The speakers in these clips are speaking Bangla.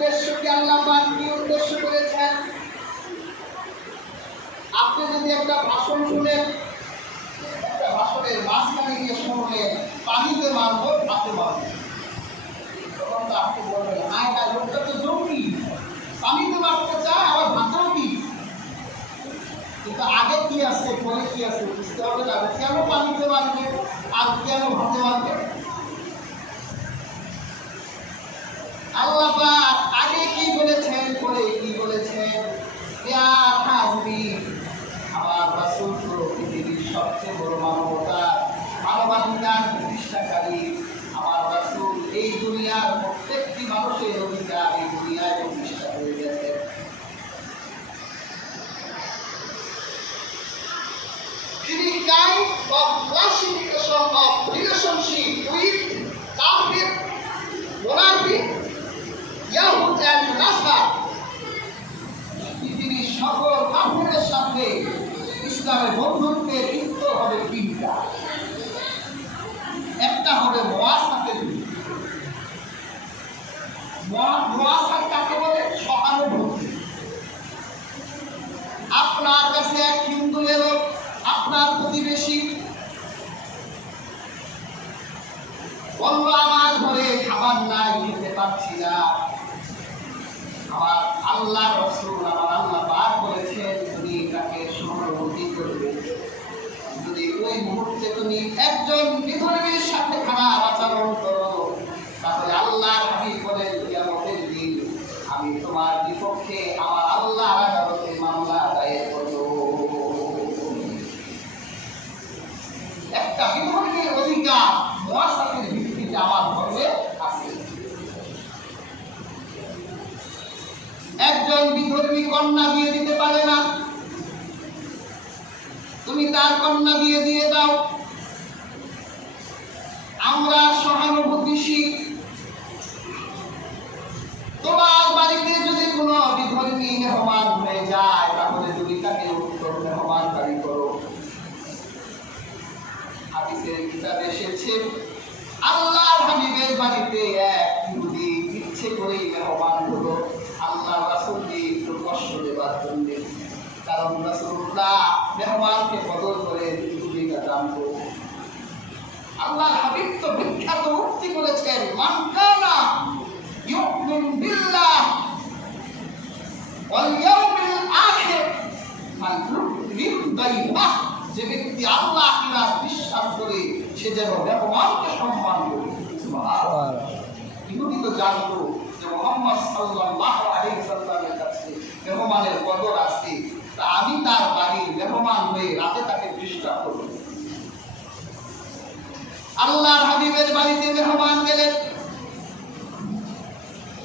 উদ্দেশ্য কি আল্লাহ পাক কি উদ্দেশ্য করেছেন? আপনি যদি একটা ভাষণ শুনেন, একটা ভাষণের মাঝখানে গিয়ে শুনলেন পানিতে মারবো হাতে মারবো আপনি বলবেন কিন্তু আগে কি পরে কি আছে কেন পানিতে কেন আল্লাহ আমার রাসূল রাসূল এই দুনিয়ায় প্রতিষ্ঠা with Kafir, Monarchy, Yahud and Nasar পৃথিবীর সকল কাফেরের সাথে ইসলামের বন্ধুত্বের যুক্ত হবে তিনটা একটা হবে মোয়াসাতের মোয়াসাত কাকে বলে সহানুভূতি আপনার কাছে এক হিন্দু এলো আপনার প্রতিবেশী। আমার ঘরে খাবার নাই নিতে পারছি না। আমার আল্লাহ রসুল, আমার আল্লাহ বার করেছেন তুমি তাকে সহানুভূতি করবে। যদি ওই মুহূর্তে তুমি একজন বিধর্মের সাথে খারাপ আচরণ করো তাহলে আল্লাহ হাবিব বলেন কিয়ামতের দিন আমি তোমার বিপক্ষে আমার আল্লাহ আদালতে মামলা দায়ের করব একটা বিধর্মীর অধিকার মোয়াসাতের ভিত্তিতে আমার ধর্মে আছে একজন বিধর্মী কন্যা বিয়ে দিতে পারে না। তুমি তার কন্যা বিয়ে দিয়ে দাও। আমরা সহানুভূতিশীল। তোমার বাড়িতে যদি কোনো বিধর্মী বিল্লাহ। ওয়াল ইয়াউমিল আখির। ফালইউকরিম যে ব্যক্তি আল্লাহ আখিরাত বিশ্বাস করে, সে যেন মেহমানকে সম্মান করে। ইহুদি তো জানতো যে মোহাম্মদ সাল্লাল্লাহু আলাইহি সাল্লামের কাছে মেহমানের কদর আছে। তা আমি তার বাড়ির মেহমান হয়ে রাতে তাকে ডিস্টার্ব করব। আল্লাহর হাবিবের বাড়িতে মেহমান গেলেন।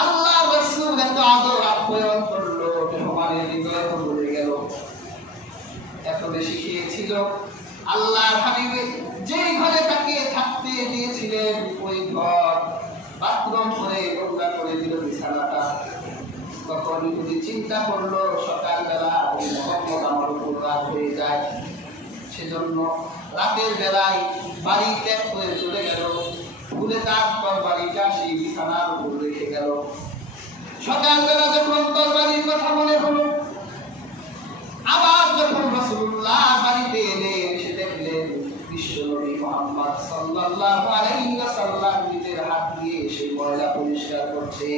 আল্লাহ রসুল এত আদর আপ্যায়ন করল মেহমানের হৃদয় ভরে গেল। এত বেশি খেয়েছিল আল্লাহর হাবিবে যেই ঘরে তাকে থাকতে দিয়েছিলেন, ওই ঘর বাথরুম করে নোংরা করে দিল বিছানাটা। তখন যদি চিন্তা করল, সকালবেলা ওই মোহাম্মদ আমার উপর রাত হয়ে যায়। সেজন্য রাতের বেলায় বাড়ি ত্যাগ করে চলে গেল। ভুলে তারপর বাড়িটা সেই বিছানার উপর গেল। সকালবেলা যখন তোর বাড়ির কথা মনে হলো আবার যখন রাসূলুল্লাহ বাড়িতে এলেন এসে দেখলেন বিশ্বনবী মুহাম্মদ সাল্লাল্লাহু আলাইহি ওয়াসাল্লাম নিজের হাত দিয়ে সেই ময়লা পরিষ্কার করছে।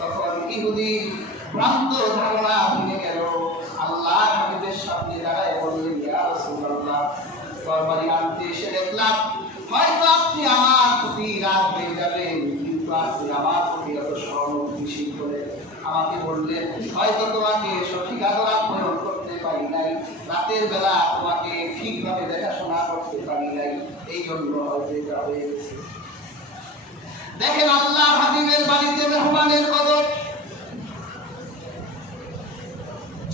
তখন ইহুদি ভ্রান্ত ধারণা আমাকে হয়তো তোমাকে সঠিক আপ্যায়ন করতে পারি নাই। রাতের বেলা তোমাকে ঠিকভাবে দেখাশোনা করতে পারি নাই। এই জন্য হয়তো এটা হয়ে গেছে। দেখেন আল্লাহ বাড়িতে মেহমানের কদর।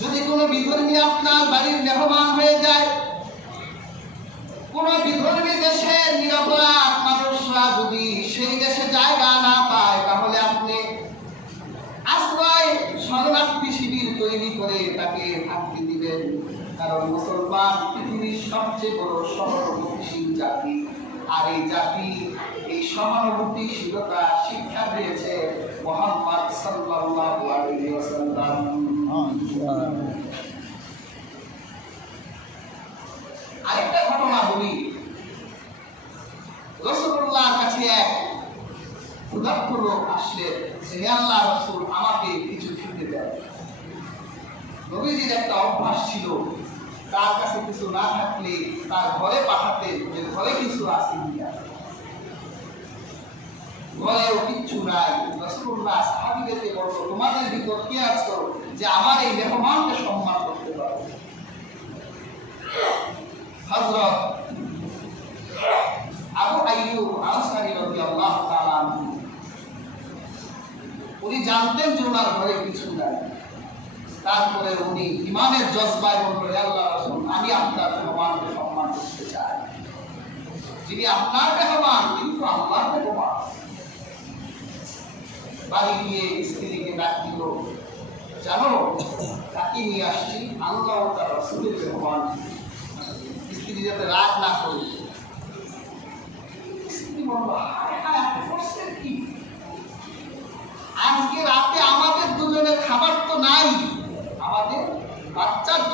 যদি কোনো বিধর্মী আপনার বাড়ির মেহমান হয়ে যায়, কোন বিধর্মী দেশের নিরপরাধ মানুষরা যদি সেই দেশে জায়গা না তৈরি করে তাকে থাকতে দিবেন। কারণ মুসলমান পৃথিবীর সবচেয়ে বড় সহনশীল জাতি। আর এই জাতি, এই সহানুভূতিশীলতা শিক্ষা দিয়েছে মোহাম্মদ আরেকটা ঘটনা বলি। রসুল্লাহ কাছে এক ক্ষুধার্ত লোক হে আল্লাহ রসুল, আমাকে কিছু খেতে দেয় নবীজির একটা অভ্যাস ছিল, তার কাছে কিছু না থাকলে তার ঘরে পাঠাতেন, যে ঘরে কিছু ঘরেও কিচ্ছু নাই। সাহাবিদেরকে তোমাদের ভিতর কে আছো যে আমার এই মেহমানকে সম্মান করতে পারো হযরত আবু আইয়ুব তাআলা আনহু, উনি জানতেন যে ওনার ঘরে তারপরে উনি ইমানের জজবায় বলল আল্লাহ আমি আপনার মেহমানকে সম্মান করতে চাই। যিনি আপনার মেহমান, কিন্তু আল্লাহর মেহমান। বাড়ি গিয়ে স্ত্রীকে ডাক দিল, জানো, তাকে নিয়ে আসছি আল্লাহ তার রসুলের মেহমান। স্ত্রী যাতে রাগ না করে। আজকে রাতে আমাদের দুজনের খাবার তো নাই।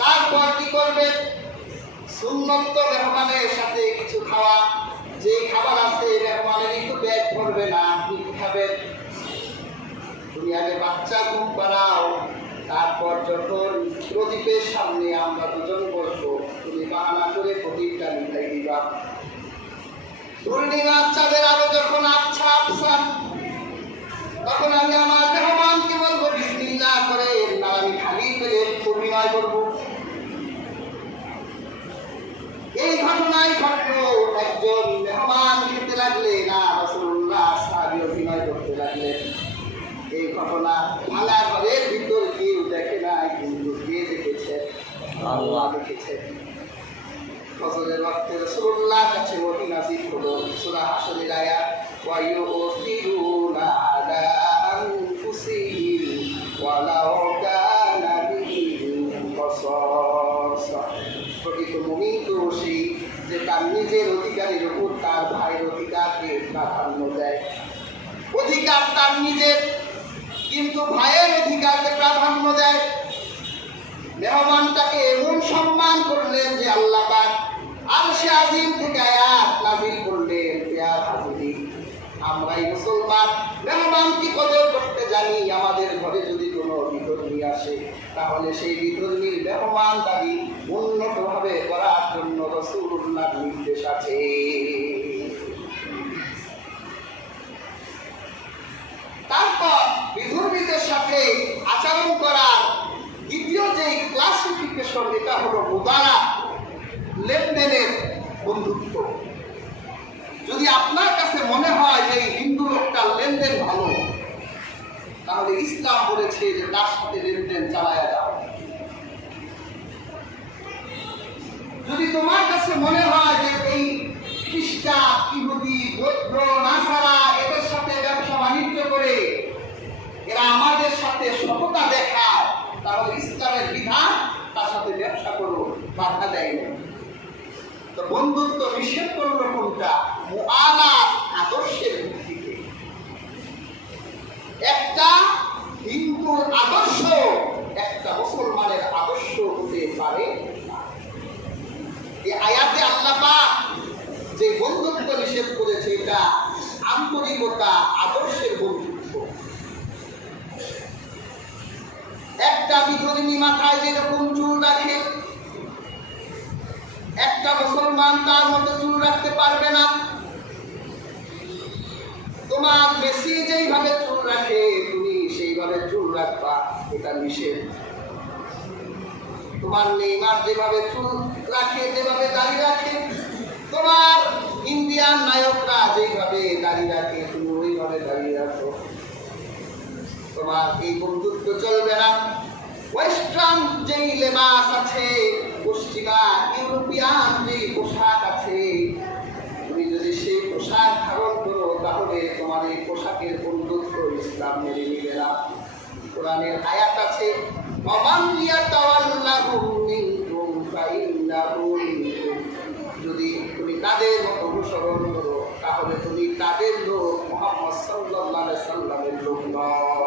তারপর কি করবে? সুন্নত মেহমানের সাথে কিছু খাওয়া। যে খাবার আছে মেহমানের একটু ব্যাগ করবে না, আপনি খাবেন? তুমি আগে বাচ্চা ঘুম পাড়াও। তারপর যখন প্রদীপের সামনে আমরা দুজন বসবো, তুমি বাহানা করে প্রদীপটা মিঠাই দিবা। পূর্ণিমার চাঁদের আলো যখন আচ্ছা আচ্ছা তখন আমি আমার মেহমানকে বলব বিসমিল্লাহ করে না আমি খালি পেলে পূর্ণিমায় করব এই ঘটনায় ঘটলো একজন মেহমান খেতে লাগলে না রসুল্লাহ সাহাবি অভিনয় করতে লাগলেন এই ঘটনা ভাঙা ঘরের ভিতর কেউ দেখে নাই কিন্তু কে দেখেছে আল্লাহ। ফজরের ওয়াক্তে রাসূলুল্লাহ কাছে ওহী নাযিল হলো সূরা হাশরের আয়াত ওয়া ইউথিরুনা আলা আনফুসিহিম ওয়ালাউ কানা বিহিম খাসাসা প্রকৃত মুমিন যে তার নিজের অধিকারের উপর তার ভাইয়ের অধিকারকে প্রাধান্য দেয়। অধিকার তার নিজের, কিন্তু ভাইয়ের অধিকারকে প্রাধান্য দেয়। মেহমানটাকে এমন সম্মান করলেন যে আল্লাহ আর আজিম থেকে আয়াত নাজিল করলেন। আমরাই মুসলমান মেহমান কি কদর করতে জানি, আমাদের ঘরে যদি কোনো বিধর্মী আসে, তাহলে সেই বিধর্মীর মেহমান দাবি উন্নতভাবে করার জন্য রসুল্লাহ নির্দেশ আছে। তারপর বিধর্মীদের সাথে আচরণ করার দ্বিতীয় যে ক্লাসিফিকেশন এটা হলো মুদারা লেনদেনের বন্ধুত্ব। যদি আপনার কাছে মনে হয় যে এই হিন্দু লোকটার লেনদেন ভালো, তাহলে ইসলাম বলেছে যে তার সাথে লেনদেন চালায় যাও। যদি তোমার কাছে মনে হয় যে এই খ্রিস্টান ইহুদি বৌদ্ধ নাসারা এদের সাথে ব্যবসা বাণিজ্য করে এরা আমাদের সাথে সততা দেখায় তাহলে ইসলামের বিধান তার সাথে ব্যবসা করো বাধা দেয় না বন্ধুত্ব নিষেধ করল কোনটা? আদর্শের ভিত্তিতে। একটা হিন্দুর আদর্শ, একটা মুসলমানের আদর্শ হতে পারে। এই আয়াতে আল্লাহ যে বন্ধুত্ব নিষেধ করেছে, এটা আন্তরিকতা, আদর্শের বন্ধুত্ব। একটা বিধর্মী মাথায় যেরকম চুল রাখে একটা মুসলমান তার মতো চুল রাখতে পারবে না। তোমার বেশি যেইভাবে চুল রাখে, তুমি সেইভাবে চুল রাখবা, এটা নিষেধ। তোমার নেইমার যেভাবে চুল রাখে, যেভাবে দাড়ি রাখে, তোমার ইন্ডিয়ান নায়করা যেইভাবে দাড়ি রাখে, তুমি ওইভাবে দাঁড়িয়ে রাখো। তোমার এই বন্ধুত্ব চলবে না। ওয়েস্টার্ন যেই লেবাস আছে পশ্চিমা ইউরোপিয়ান যেই পোশাক আছে, তুমি যদি সেই পোশাক ধারণ করো, তাহলে তোমার এই পোশাকের বন্ধুত্ব ইসলাম মেনে নিবে না কোরআনের আয়াত আছে যদি তুমি তাদের অনুসরণ করো, তাহলে তুমি তাদের লোক মোহাম্মদ আলাইহি সাল্লামের লোক নও।